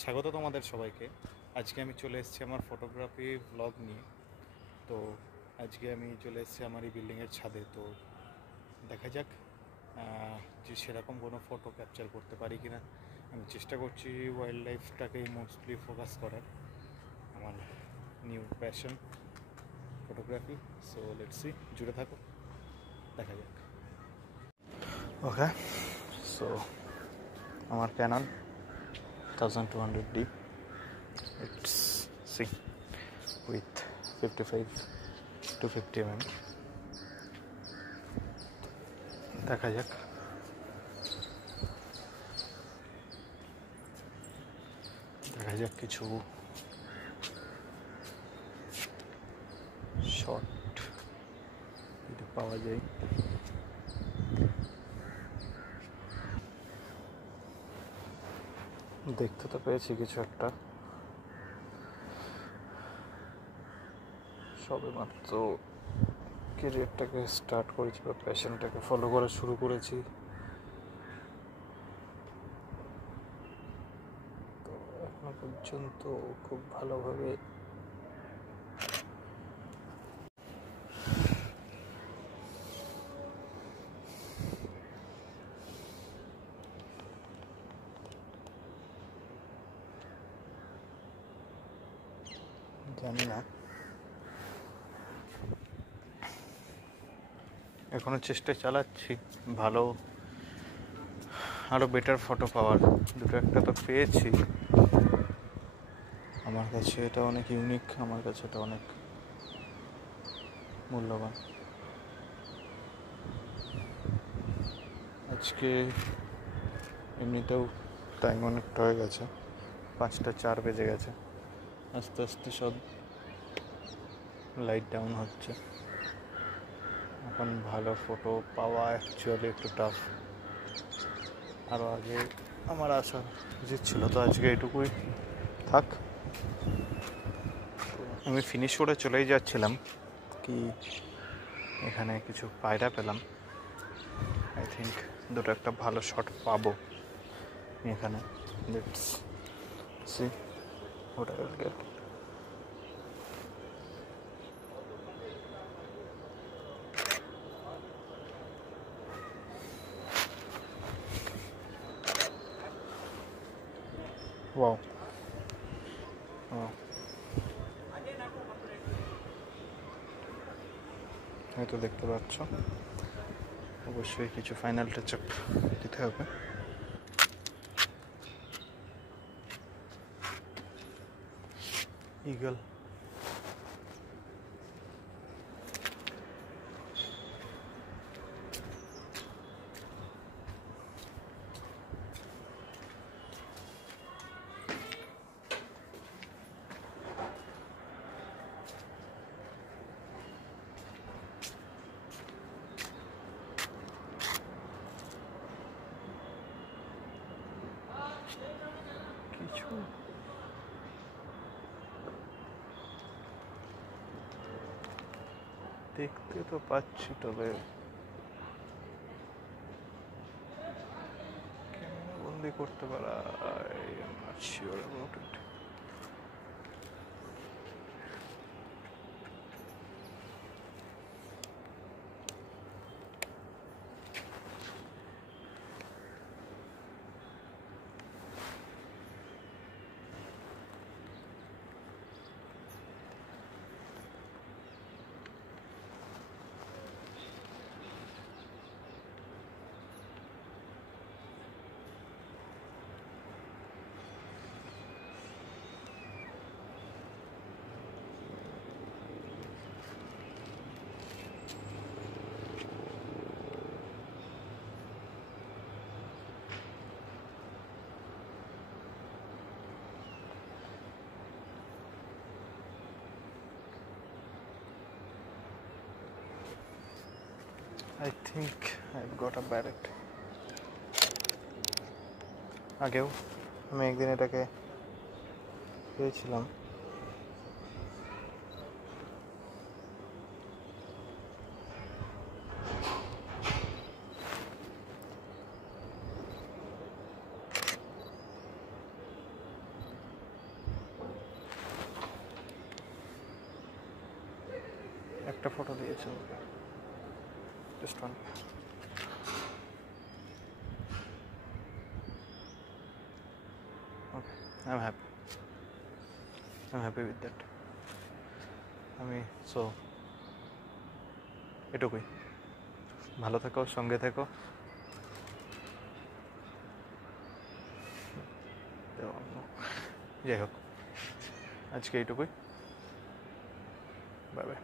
স্বাগত তোমাদের সবাইকে। আজকে আমি চলে এসেছি আমার ফটোগ্রাফি ব্লগ নিয়ে। তো আজকে আমি চলে এসেছি আমার এই বিল্ডিংয়ের ছাদে। তো দেখা যাক যে সেরকম কোনো ফটো ক্যাপচার করতে পারি কি না। আমি চেষ্টা করছি ওয়াইল্ড লাইফটাকেই মোস্টলি ফোকাস করার, আমার new passion photography. So let's see, জুড়ে থাকো, দেখা যাক। ওকে, সো আমার Canon 1200D, it's C with 55 to 50 mm। দেখা যাক। কিছু শট যদি পাওয়া যায়। দেখতে তো পেয়েছি কিছু একটা, সবে মাত্র ক্যারিয়ারটাকে স্টার্ট করেছি বা প্যাশনটাকে ফলো করা শুরু করেছি। তো এখনো পর্যন্ত খুব ভালোভাবে জানি না, এখনো চেষ্টা চালাচ্ছি ভালো আরও বেটার ফটো পাওয়ার। দুটো একটা তো পেয়েছি, আমার কাছে এটা অনেক ইউনিক, আমার কাছে এটা অনেক মূল্যবান। আজকে এমনিতেও টাইম অনেকটা হয়ে গেছে, 5টা 4 বেজে গেছে। আস্তে আস্তে সব লাইট ডাউন হচ্ছে, এখন ভালো ফটো পাওয়া অ্যাকচুয়ালি একটু টাফ। আরও আগে আমার আসা উচিত ছিল। তো আজকে এটুকুই থাক। আমি ফিনিশ করে চলেই যাচ্ছিলাম কি এখানে কিছু পায়রা পেলাম। আই থিঙ্ক দুটো একটা ভালো শট পাবো এখানে। Let's see what I will get. Wow, হয়তো দেখতে পাচ্ছ, অবশ্যই কিছু ফাইনাল টাচ আপ দিতে হবে। ইগল কিছু দেখতে তো পাচ্ছি, তবে কেমন বন্দি করতে পারা I am not sure about it. I think I've got a parrot. আগেও আমি একদিন এটাকে পেয়েছিলাম। একটা ফটো দিয়েছে just one. Okay, I am happy with that. আমি সো এটুকুই। ভালো থেকো, সঙ্গে থেকো। যাই হোক, আজকে এইটুকুই। Bye bye.